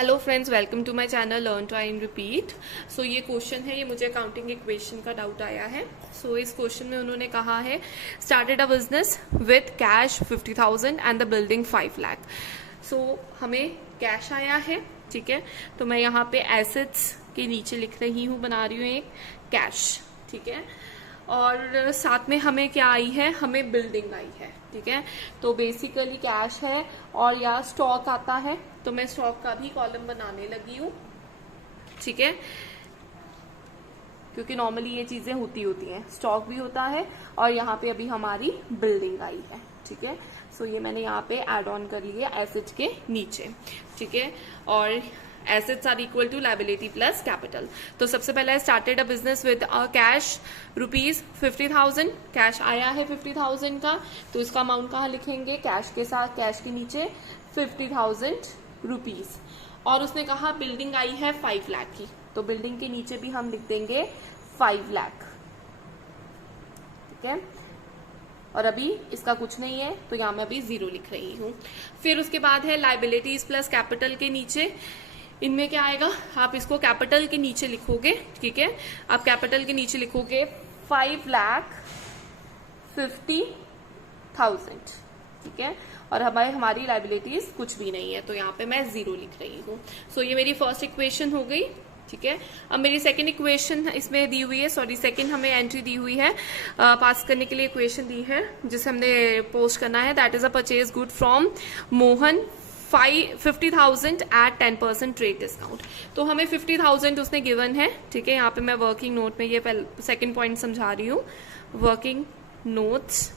Hello friends, welcome to my channel learn to and repeat. So ये question है, ये मुझे अकाउंटिंग इक्वेशन का डाउट आया है। सो इस क्वेश्चन में उन्होंने कहा है started a business with cash 50,000 and the building 5 lakh. So हमें कैश आया है, ठीक है। तो मैं यहाँ पे एसेट्स के नीचे लिख रही हूँ, बना रही हूँ एक कैश, ठीक है। और साथ में हमें क्या आई है, हमें बिल्डिंग आई है, ठीक है। तो बेसिकली कैश है और या स्टॉक आता है, तो मैं स्टॉक का भी कॉलम बनाने लगी हूँ, ठीक है। क्योंकि नॉर्मली ये चीजें होती हैं, स्टॉक भी होता है और यहाँ पे अभी हमारी बिल्डिंग आई है, ठीक है। सो ये मैंने यहाँ पे ऐड ऑन कर लिया एसेट्स के नीचे, ठीक है। और assets are equal to liability plus capital. तो सबसे पहले started a business with cash rupees 50,000। Cash आया है 50,000 का, तो इसका अमाउंट कहाँ लिखेंगे, कैश के साथ, कैश के नीचे 50,000 रुपीज। और उसने कहा बिल्डिंग आई है 5 लाख की, तो बिल्डिंग के नीचे भी हम लिख देंगे 5 लाख, ठीक है। और अभी इसका कुछ नहीं है, तो यहां मैं अभी 0 लिख रही हूं। फिर उसके बाद है लायबिलिटीज प्लस कैपिटल के नीचे, इनमें क्या आएगा, आप इसको कैपिटल के नीचे लिखोगे, ठीक है। आप कैपिटल के नीचे लिखोगे 5,50,000, ठीक है। और हमारी लायबिलिटीज कुछ भी नहीं है, तो यहाँ पे मैं 0 लिख रही हूँ। सो ये मेरी फर्स्ट इक्वेशन हो गई, ठीक है। अब मेरी सेकंड इक्वेशन इसमें दी हुई है, सेकंड हमें एंट्री दी हुई है, पास करने के लिए इक्वेशन दी है जिसे हमने पोस्ट करना है। That is a purchase good from Mohan 50,000 at 10% trade discount. तो हमें 50,000 उसने गिवन है, ठीक है। यहाँ पे मैं वर्किंग नोट में ये सेकंड पॉइंट समझा रही हूँ, वर्किंग नोट्स,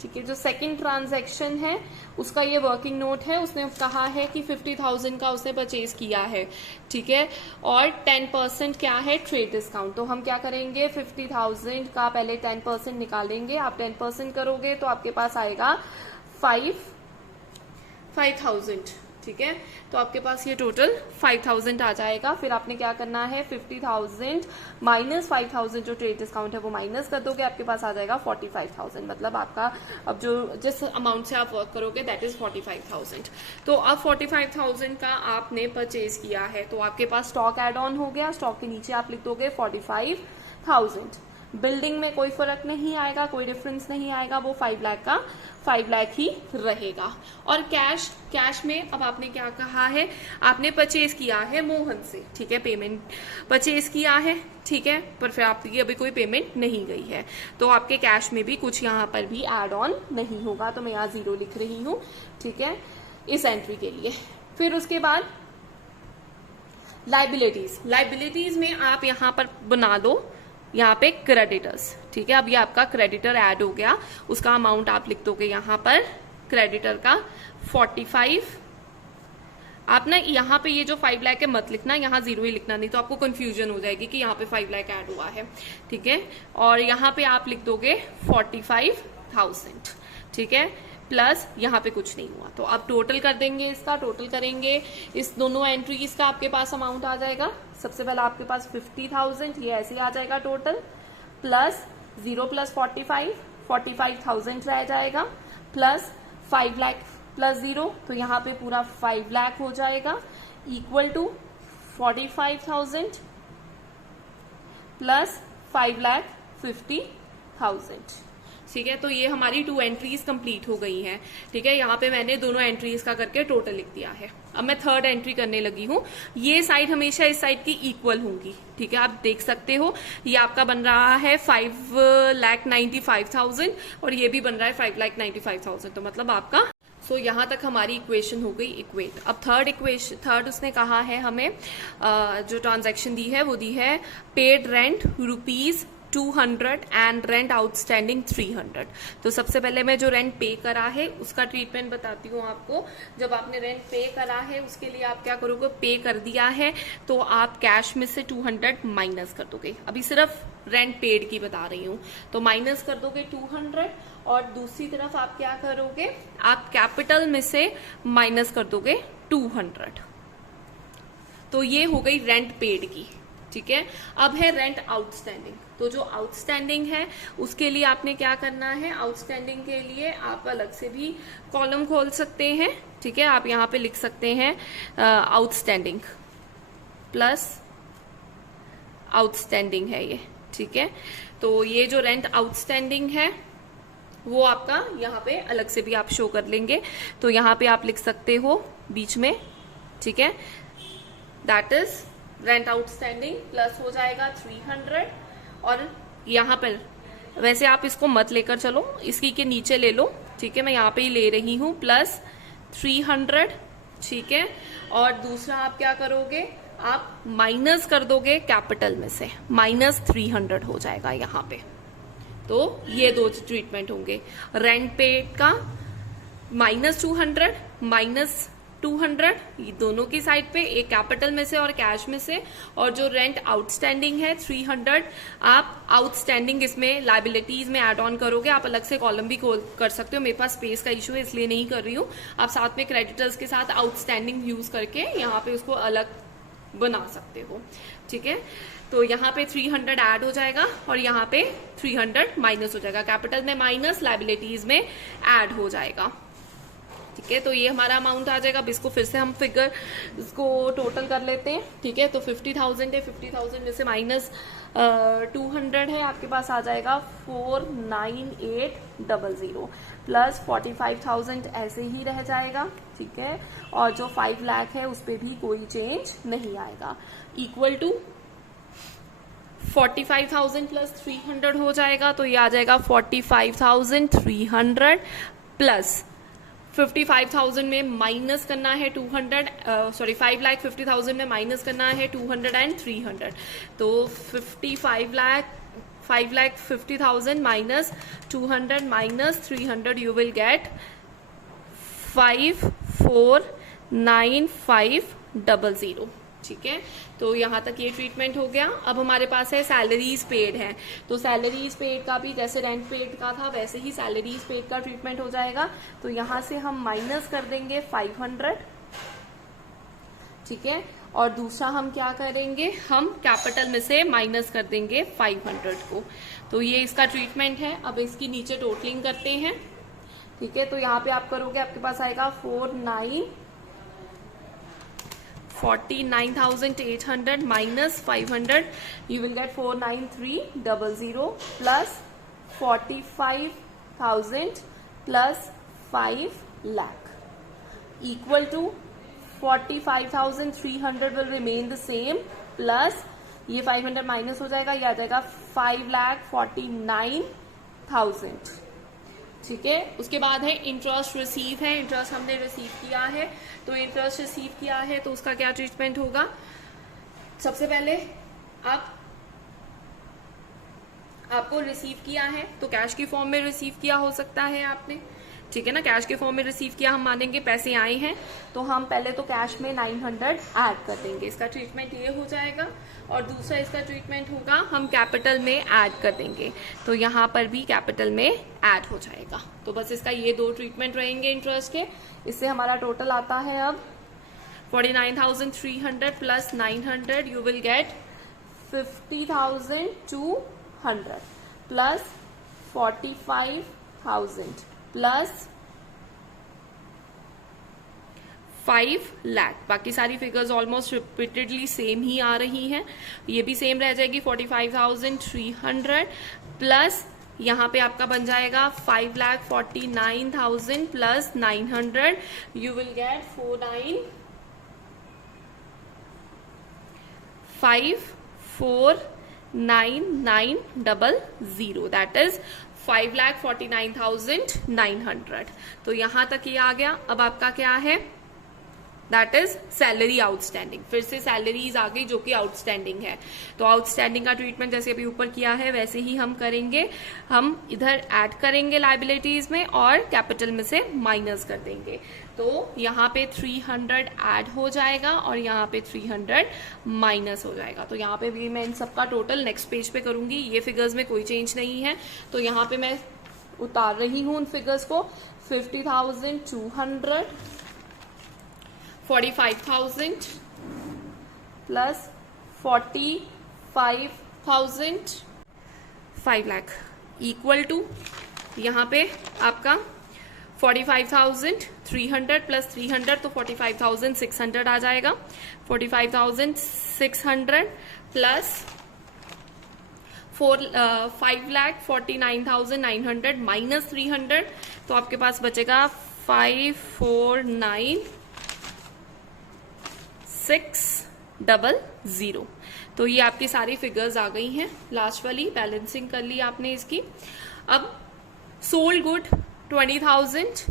ठीक है। जो सेकंड ट्रांजैक्शन है उसका ये वर्किंग नोट है। उसने कहा है कि 50,000 का उसने परचेज किया है, ठीक है। और 10% क्या है, ट्रेड डिस्काउंट। तो हम क्या करेंगे, 50,000 का पहले 10% निकालेंगे। आप 10% करोगे तो आपके पास आएगा 5,000, ठीक है। तो आपके पास ये टोटल 5,000 आ जाएगा। फिर आपने क्या करना है, 50,000 माइनस 5,000 जो ट्रेड डिस्काउंट है वो माइनस कर दोगे, आपके पास आ जाएगा 45,000। मतलब आपका अब जो जिस अमाउंट से आप वर्क करोगे दैट इज 45,000। तो अब 45,000 का आपने परचेज किया है, तो आपके पास स्टॉक एड ऑन हो गया। स्टॉक के नीचे आप लिख दोगे 45,000। बिल्डिंग में कोई फर्क नहीं आएगा, कोई डिफरेंस नहीं आएगा, वो 5 लाख का 5 लाख ही रहेगा। और कैश में अब आपने क्या कहा है, आपने परचेज किया है मोहन से, ठीक है। पेमेंट परचेज किया है, ठीक है, पर फिर आपकी अभी कोई पेमेंट नहीं गई है, तो आपके कैश में भी कुछ यहाँ पर भी एड ऑन नहीं होगा। तो मैं यहाँ 0 लिख रही हूँ, ठीक है, इस एंट्री के लिए। फिर उसके बाद लाइबिलिटीज में आप यहाँ पर बना दो, यहाँ पे क्रेडिटर्स, ठीक है। अब ये आपका क्रेडिटर ऐड हो गया, उसका अमाउंट आप लिख दोगे यहाँ पर क्रेडिटर का 45। आप ना यहाँ पे ये जो 5 लाख है मत लिखना, यहाँ 0 ही लिखना, नहीं तो आपको कंफ्यूजन हो जाएगी कि यहाँ पे 5 लाख ऐड हुआ है, ठीक है। और यहाँ पे आप लिख दोगे 45,000, ठीक है, प्लस यहाँ पे कुछ नहीं हुआ। तो आप टोटल कर देंगे, इसका टोटल करेंगे, इस दोनों एंट्रीज का आपके पास अमाउंट आ जाएगा। सबसे पहले आपके पास 50,000, ये ऐसे आ जाएगा टोटल, प्लस 0 प्लस 45,000 रह जाएगा, प्लस 5 लाख प्लस 0, तो यहाँ पे पूरा 5 लाख हो जाएगा, इक्वल टू 45,000 प्लस 5,50,000, ठीक है। तो ये हमारी 2 एंट्रीज कंप्लीट हो गई हैं, ठीक है। यहाँ पे मैंने दोनों एंट्रीज का करके टोटल लिख दिया है। अब मैं थर्ड एंट्री करने लगी हूँ। ये साइड हमेशा इस साइड की इक्वल होंगी, ठीक है। आप देख सकते हो ये आपका बन रहा है 5,95,000 और ये भी बन रहा है 5,95,000, तो मतलब आपका यहाँ तक हमारी इक्वेशन हो गई इक्वेट। अब थर्ड उसने कहा है हमें जो ट्रांजैक्शन दी है वो दी है paid rent rupees 200 and rent outstanding 300। तो सबसे पहले मैं जो रेंट पे करा है उसका ट्रीटमेंट बताती हूँ आपको। जब आपने रेंट पे करा है उसके लिए आप क्या करोगे, पे कर दिया है तो आप कैश में से 200 माइनस कर दोगे। अभी सिर्फ रेंट पेड की बता रही हूँ, तो माइनस कर दोगे 200 और दूसरी तरफ आप क्या करोगे, आप कैपिटल में से माइनस कर दोगे 200। तो ये हो गई रेंट पेड की, ठीक है। अब है रेंट आउटस्टैंडिंग। तो जो आउटस्टैंडिंग है उसके लिए आपने क्या करना है, आउटस्टैंडिंग के लिए आप अलग से भी कॉलम खोल सकते हैं, ठीक है। आप यहाँ पे लिख सकते हैं आउटस्टैंडिंग प्लस आउटस्टैंडिंग है ये, ठीक है। तो ये जो रेंट आउटस्टैंडिंग है वो आपका यहाँ पे अलग से भी आप शो कर लेंगे, तो यहाँ पे आप लिख सकते हो बीच में, ठीक है, that is rent outstanding plus हो जाएगा 300। और यहाँ पर वैसे आप इसको मत लेकर चलो, इसकी के नीचे ले लो, ठीक है, मैं यहाँ पे ही ले रही हूँ प्लस 300, ठीक है। और दूसरा आप क्या करोगे, आप माइनस कर दोगे कैपिटल में से, माइनस 300 हो जाएगा यहाँ पे। तो ये दो ट्रीटमेंट होंगे, रेंट पेड का माइनस 200 माइनस 200, ये दोनों की साइड पे, एक कैपिटल में से और कैश में से। और जो रेंट आउटस्टैंडिंग है 300, आप आउटस्टैंडिंग इसमें लाइबिलिटीज में ऐड ऑन करोगे। आप अलग से कॉलम भी कर सकते हो, मेरे पास स्पेस का इशू है इसलिए नहीं कर रही हूँ। आप साथ में क्रेडिटर्स के साथ आउटस्टैंडिंग यूज करके यहाँ पे उसको अलग बना सकते हो, ठीक है। तो यहाँ पे 300 ऐड हो जाएगा और यहाँ पे 300 माइनस हो जाएगा, कैपिटल में माइनस, लाइबिलिटीज में ऐड हो जाएगा, ठीक है। तो ये हमारा अमाउंट आ जाएगा। अब इसको फिर से हम फिगर इसको टोटल कर लेते हैं, ठीक है। तो 50,000 है, 50,000 में से माइनस 200 है, आपके पास आ जाएगा 49800 प्लस 45,000 ऐसे ही रह जाएगा, ठीक है। और जो 5 लाख है उस पर भी कोई चेंज नहीं आएगा, इक्वल टू 45,000 प्लस 300 हो जाएगा। तो ये आ जाएगा 45,300 प्लस 55,000 में माइनस करना है 5,50,000 में माइनस करना है 200 एंड 300। तो 5,50,000 minus 200 minus 300 you will gate 549500, ठीक है। तो यहाँ तक ये ट्रीटमेंट हो गया। अब हमारे पास है सैलरीज पेड है, तो सैलरीज पेड का भी जैसे रेंट पेड का था वैसे ही सैलरीज पेड का ट्रीटमेंट हो जाएगा। तो यहाँ से हम माइनस कर देंगे 500, ठीक है। और दूसरा हम क्या करेंगे, हम कैपिटल में से माइनस कर देंगे 500 को। तो ये इसका ट्रीटमेंट है। अब इसकी नीचे टोटलिंग करते हैं, ठीक है। तो यहाँ पे आप करोगे, आपके पास आएगा 49,800 minus 500, you will get 49300 plus 45,000 plus 5 lakh equal to 45,300 will remain the same plus ये 500 माइनस हो जाएगा, ये आ जाएगा 5,49,000, ठीक है। उसके बाद है इंटरेस्ट रिसीव है, इंटरेस्ट हमने रिसीव किया है। तो इंटरेस्ट रिसीव किया है तो उसका क्या ट्रीटमेंट होगा, सबसे पहले आपको रिसीव किया है तो कैश की फॉर्म में रिसीव किया हो सकता है आपने, ठीक है ना। कैश के फॉर्म में रिसीव किया, हम मानेंगे पैसे आए हैं तो हम पहले तो कैश में 900 ऐड कर देंगे, इसका ट्रीटमेंट ये हो जाएगा। और दूसरा इसका ट्रीटमेंट होगा, हम कैपिटल में ऐड कर देंगे, तो यहाँ पर भी कैपिटल में ऐड हो जाएगा। तो बस इसका ये दो ट्रीटमेंट रहेंगे इंटरेस्ट के। इससे हमारा टोटल आता है अब 49,300 plus 900 you will gate 50,200 plus 45,000 plus 5 lakh. बाकी सारी फिगर्स ऑलमोस्ट रिपीटेडली सेम ही आ रही हैं, ये भी सेम रह जाएगी 45,300 प्लस यहाँ पे आपका बन जाएगा 5,49,000 plus 900 you will gate 54,9900 that is 5,49,900। तो यहां तक ये आ गया। अब आपका क्या है, दैट इज सैलरी आउटस्टैंडिंग। फिर से सैलरीज आ गई जो कि आउटस्टैंडिंग है। तो आउटस्टैंडिंग का ट्रीटमेंट जैसे अभी ऊपर किया है वैसे ही हम करेंगे, हम इधर ऐड करेंगे लाइबिलिटीज में और कैपिटल में से माइनस कर देंगे। तो यहाँ पे 300 ऐड हो जाएगा और यहाँ पे 300 माइनस हो जाएगा। तो यहाँ पे भी मैं इन सबका टोटल नेक्स्ट पेज पे करूंगी, ये फिगर्स में कोई चेंज नहीं है। तो यहाँ पे मैं उतार रही हूँ उन फिगर्स को, 50,200 45,000 प्लस 45,000 5 लाख इक्वल टू यहाँ पे आपका 45,300 प्लस 300 तो 45,600 आ जाएगा। 45,600 प्लस 5,49,900 माइनस 300 तो आपके पास बचेगा 549,600। तो ये आपकी सारी फिगर्स आ गई हैं। लास्ट वाली बैलेंसिंग कर ली आपने इसकी। अब सोल्ड गुड 20,000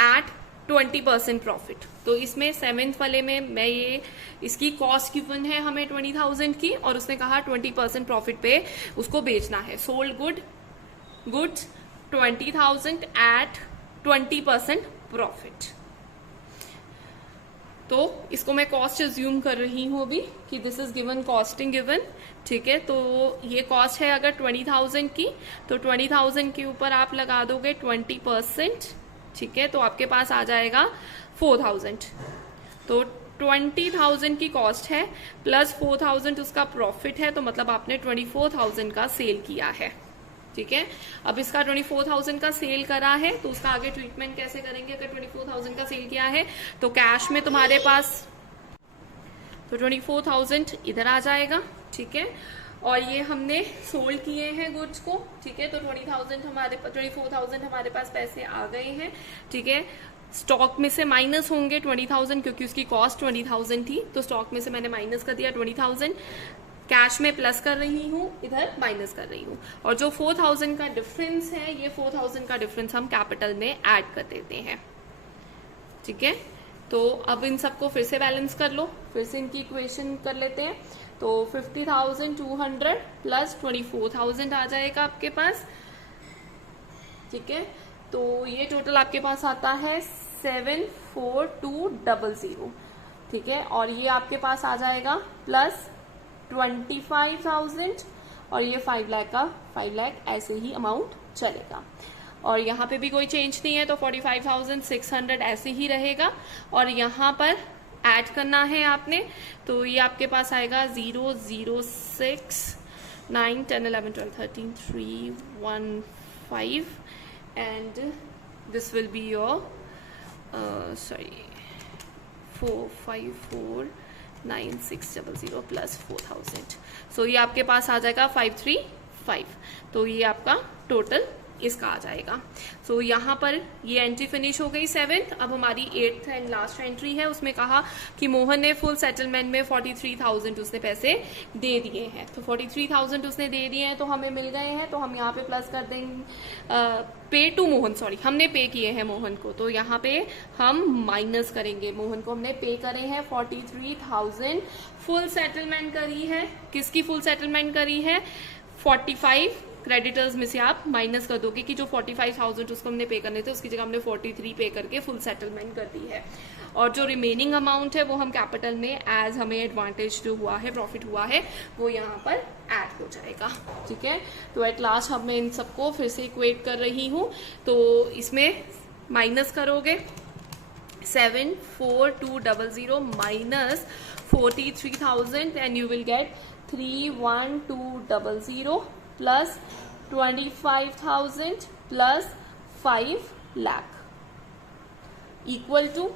एट 20% प्रॉफिट। तो इसमें 7th वाले में मैं ये इसकी कॉस्ट गिवन है हमें 20,000 की और उसने कहा 20% प्रॉफिट पे उसको बेचना है। Sold goods 20,000 at 20% profit. तो इसको मैं कॉस्ट अज्यूम कर रही हूं अभी कि this is given, costing given, ठीक है। तो ये कॉस्ट है अगर 20,000 की, तो 20,000 के ऊपर आप लगा दोगे 20%, ठीक है। तो आपके पास आ जाएगा 4,000। तो 20,000 की कॉस्ट है प्लस 4,000 उसका प्रॉफिट है, तो मतलब आपने 24,000 का सेल किया है, ठीक है। अब इसका 24,000 का सेल करा है तो उसका आगे ट्रीटमेंट कैसे करेंगे? अगर 24,000 का सेल किया है तो कैश में तुम्हारे पास तो 24,000 इधर आ जाएगा, ठीक है। और ये हमने सोल्ड किए हैं गुड्स को, ठीक है। तो 24,000 हमारे पास पैसे आ गए हैं, ठीक है। स्टॉक में से माइनस होंगे 20,000 क्योंकि उसकी कॉस्ट 20,000 थी, तो स्टॉक में से मैंने माइनस कर दिया 20,000। कैश में प्लस कर रही हूँ, इधर माइनस कर रही हूँ। और जो 4,000 का डिफरेंस है, ये 4,000 का डिफरेंस हम कैपिटल में ऐड कर देते हैं, ठीक है। तो अब इन सबको फिर से बैलेंस कर लो, फिर से इनकी इक्वेशन कर लेते हैं। तो 50,200 प्लस 24,000 आ जाएगा आपके पास, ठीक है। तो ये टोटल आपके पास आता है 74200, ठीक है। और ये आपके पास आ जाएगा प्लस 25,000 और ये 5 लाख का 5 लाख ऐसे ही अमाउंट चलेगा। और यहाँ पे भी कोई चेंज नहीं है तो 45,600 ऐसे ही रहेगा। और यहाँ पर ऐड करना है आपने, तो ये आपके पास आएगा 0, 0, 6, 9, 10, 11, 12, 13, 3, 1, 5 and this will be your 4549600 plus 4,000। सो ये आपके पास आ जाएगा 535। तो ये आपका टोटल इसका आ जाएगा। सो यहाँ पर ये एंट्री फिनिश हो गई 7th। अब हमारी 8th एंड लास्ट एंट्री है, उसमें कहा कि मोहन ने फुल सेटलमेंट में 43,000 उसने पैसे दे दिए हैं। तो 43,000 उसने दे दिए हैं तो हमें मिल गए हैं, तो हम यहाँ पे प्लस कर देंगे पे टू मोहन, सॉरी हमने पे किए हैं मोहन को, तो यहाँ पे हम माइनस करेंगे। मोहन को हमने पे करे हैं 43,000, फुल सेटलमेंट करी है। किसकी फुल सेटलमेंट करी है? 45 क्रेडिटर्स में से आप माइनस कर दोगे कि जो 45,000 उसको हमने पे करने थे उसकी जगह हमने 43 पे करके फुल सेटलमेंट कर दी है। और जो रिमेनिंग अमाउंट है वो हम कैपिटल में एज हमें एडवांटेज जो हुआ है, प्रॉफिट हुआ है, वो यहाँ पर ऐड हो जाएगा, ठीक है। तो एट लास्ट अब मैं इन सबको फिर से इक्वेट कर रही हूँ। तो इसमें माइनस करोगे 74200 minus 43,000 and you will get 31200 plus 25,000 plus 5 lakh equal to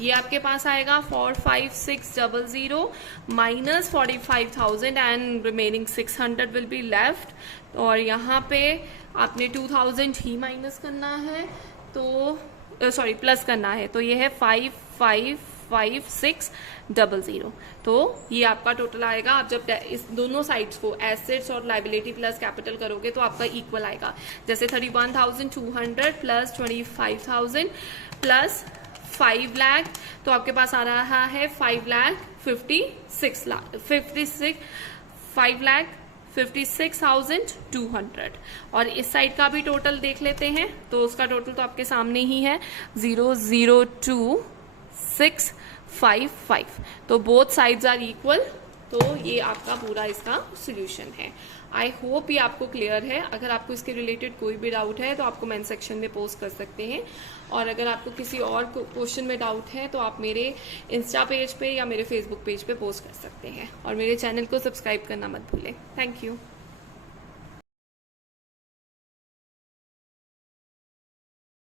ये आपके पास आएगा 45600 minus 45,000 and remaining 600 will be left. और यहाँ पे आपने 2,000 ही माइनस करना है, तो सॉरी प्लस करना है, तो ये है 555,600। तो ये आपका टोटल आएगा। आप जब इस दोनों साइड्स को एसेट्स और लाइबिलिटी प्लस कैपिटल करोगे तो आपका इक्वल आएगा। जैसे 31,200 प्लस 25,000 प्लस 5 लाख, तो आपके पास आ रहा है 5,56,200। और इस साइड का भी टोटल देख लेते हैं, तो उसका टोटल तो आपके सामने ही है 002,655। तो बोथ साइड्स आर इक्वल। तो ये आपका पूरा इसका सोल्यूशन है। आई होप ये आपको क्लियर है। अगर आपको इसके रिलेटेड कोई भी डाउट है तो आप कमेंट सेक्शन में पोस्ट कर सकते हैं। और अगर आपको किसी और क्वेश्चन में डाउट है तो आप मेरे इंस्टा पेज पे या मेरे फेसबुक पेज पे पोस्ट कर सकते हैं। और मेरे चैनल को सब्सक्राइब करना मत भूलें। Thank you.